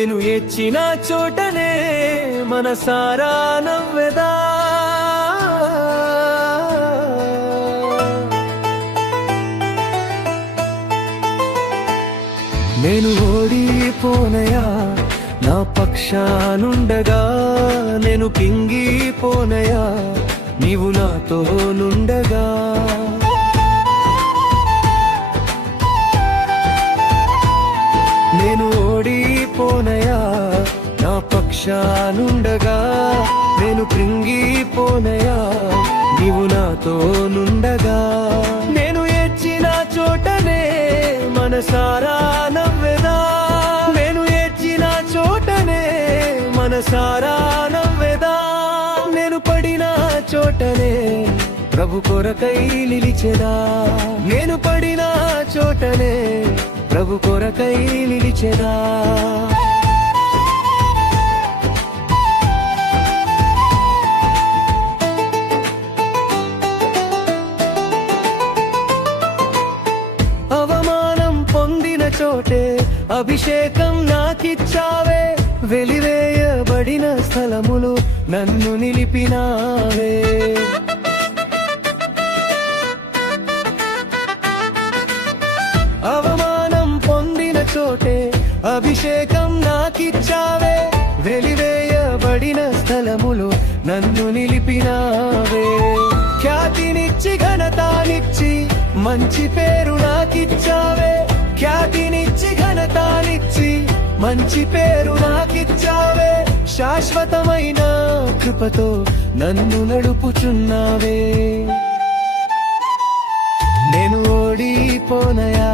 నేను ఎచ్చిన చోటనే మనసారా నవ్వెదా. నేను ఓడిపోనయా నా పక్షానుండగా, నేను పింగిపోనయా నీవు నాతో నుండగా. నేను ఓడిపోనయా నా పక్షానుండగా, నేను కృంగిపోనయా నీవు నాతో నుండగా. నేను ఏడ్చిన చోటనే మనసారా నవ్వెదా, నేను ఏడ్చిన చోటనే మనసారా నవ్వెదా. నేను పడిన చోటనే ప్రభు కొరకై నిలిచెదా, నేను పడిన చోటనే ప్రభు కొరకై నిలిచెదా. అవమానం పొందిన చోటే అభిషేకం నాకిచ్చావే, వెలివేయబడిన స్థలములు నన్ను నిలిపినావే. అవమానం పొందిన చోటే అభిషేకం నాకిచ్చావే, వెలివేయబడిన స్థలములు నన్ను నిలిపినావే. ఖ్యాతినిచ్చి ఘనతానిచ్చి మంచి పేరు నాకిచ్చావే, ఖ్యాతినిచ్చి ఘనతానిచ్చి మంచి పేరు నాకిచ్చావే. శాశ్వతమైన కృపతో నన్ను నడుపుచున్నావే. నేను ఓడిపోనయా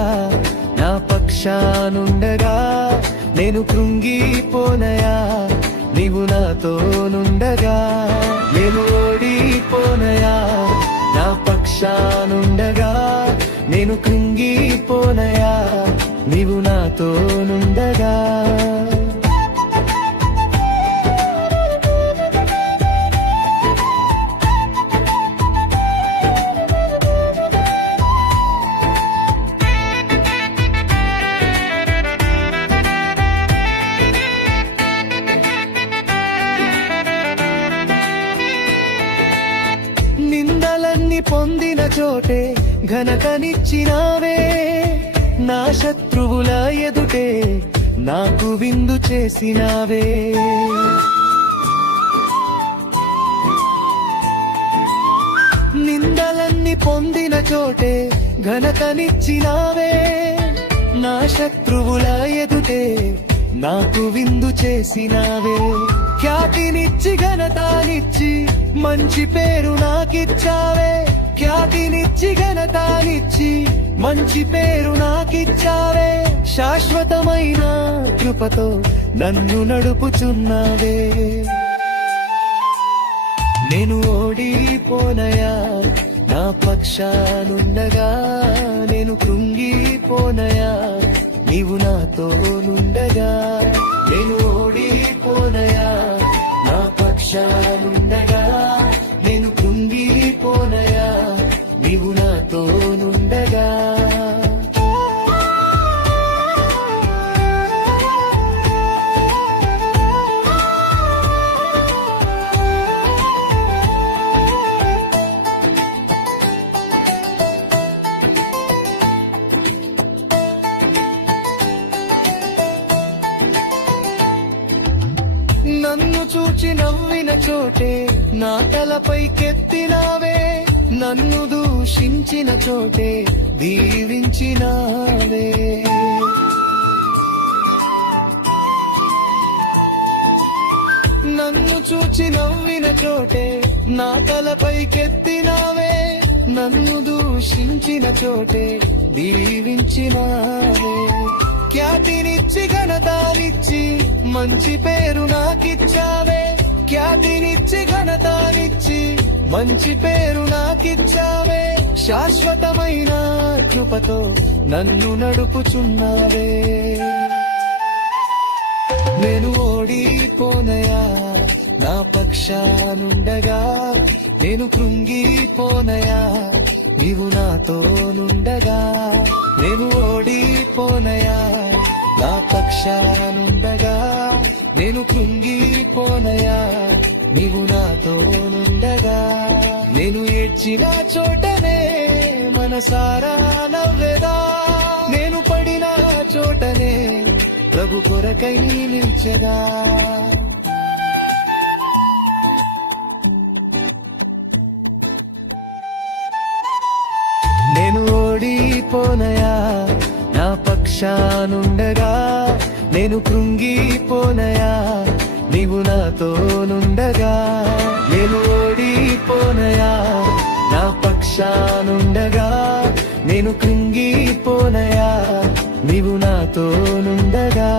నా పక్షానుండగా, నేను కృంగిపోనయా నీవు నాతో నుండగా. నేను ఓడిపోనయా నా పక్షానుండగా, నేను కృంగిపోనయా నీవు నాతో నుండగా. నిందలన్నీ పొందిన చోటే ఘనతనిచ్చినావే, నా శత్రువుల ఎదుటే నాకు విందు చేసినావే. నిందలన్నీ పొందిన చోటే ఘనతనిచ్చినావే, నా శత్రువుల ఎదుటే నాకు విందు చేసినావే. ఖ్యాతినిచ్చి ఘనతానిచ్చి మంచి పేరు నాకిచ్చావే, ఖ్యాతినిచ్చి ఘనతానిచ్చి మంచి పేరు నాకిచ్చావే. శాశ్వతమైన కృపతో నన్ను నడుపుచున్నావే. నేను ఓడిపోనయా నా పక్షానుండగా, నేను కృంగిపోనయా నీవు నాతో నుండగా. నేను ఓడిపోనయా నా పక్షానుండగా, నేను కృంగిపోనయా నీవు నాతో నుండగా. నన్ను చూచి నవ్విన చోటే నా తలపైకెత్తినావే, నన్ను దూషించిన చోటే దీవించినావే. నన్ను చూచి నవ్విన చోటే నా తలపైకెత్తినావే, నన్ను దూషించిన చోటే దీవించినావే. ఖ్యాతినిచ్చి ఘనతానిచ్చి మంచి పేరు నాకిచ్చావే, ఖ్యాతినిచ్చి ఘనతానిచ్చి మంచి పేరు నాకిచ్చావే. శాశ్వతమైన కృపతో నన్ను నడుపుచున్నావే. నేను ఓడిపోనయా నా పక్షానుండగా, నేను కృంగిపోనయా నీవు నాతో నుండగా. నేను ఓడిపోనయా నా పక్షానుండగా నేను కృంగిపోనయా నీవు నాతోనుండగా నేను ఏడ్చిన చోటనే మనసారా నవ్వెదా నేను పడిన చోటనే ప్రభు కొరకై నిలిచెదా నేను ఓడిపోనయా నా పక్షానుండగా నేను కృంగిపోనయా నీవు నాతోనుండగా నేను ఓడిపోనయా నా పక్షానుండగా నేను కృంగిపోనయా నీవు నాతోనుండగా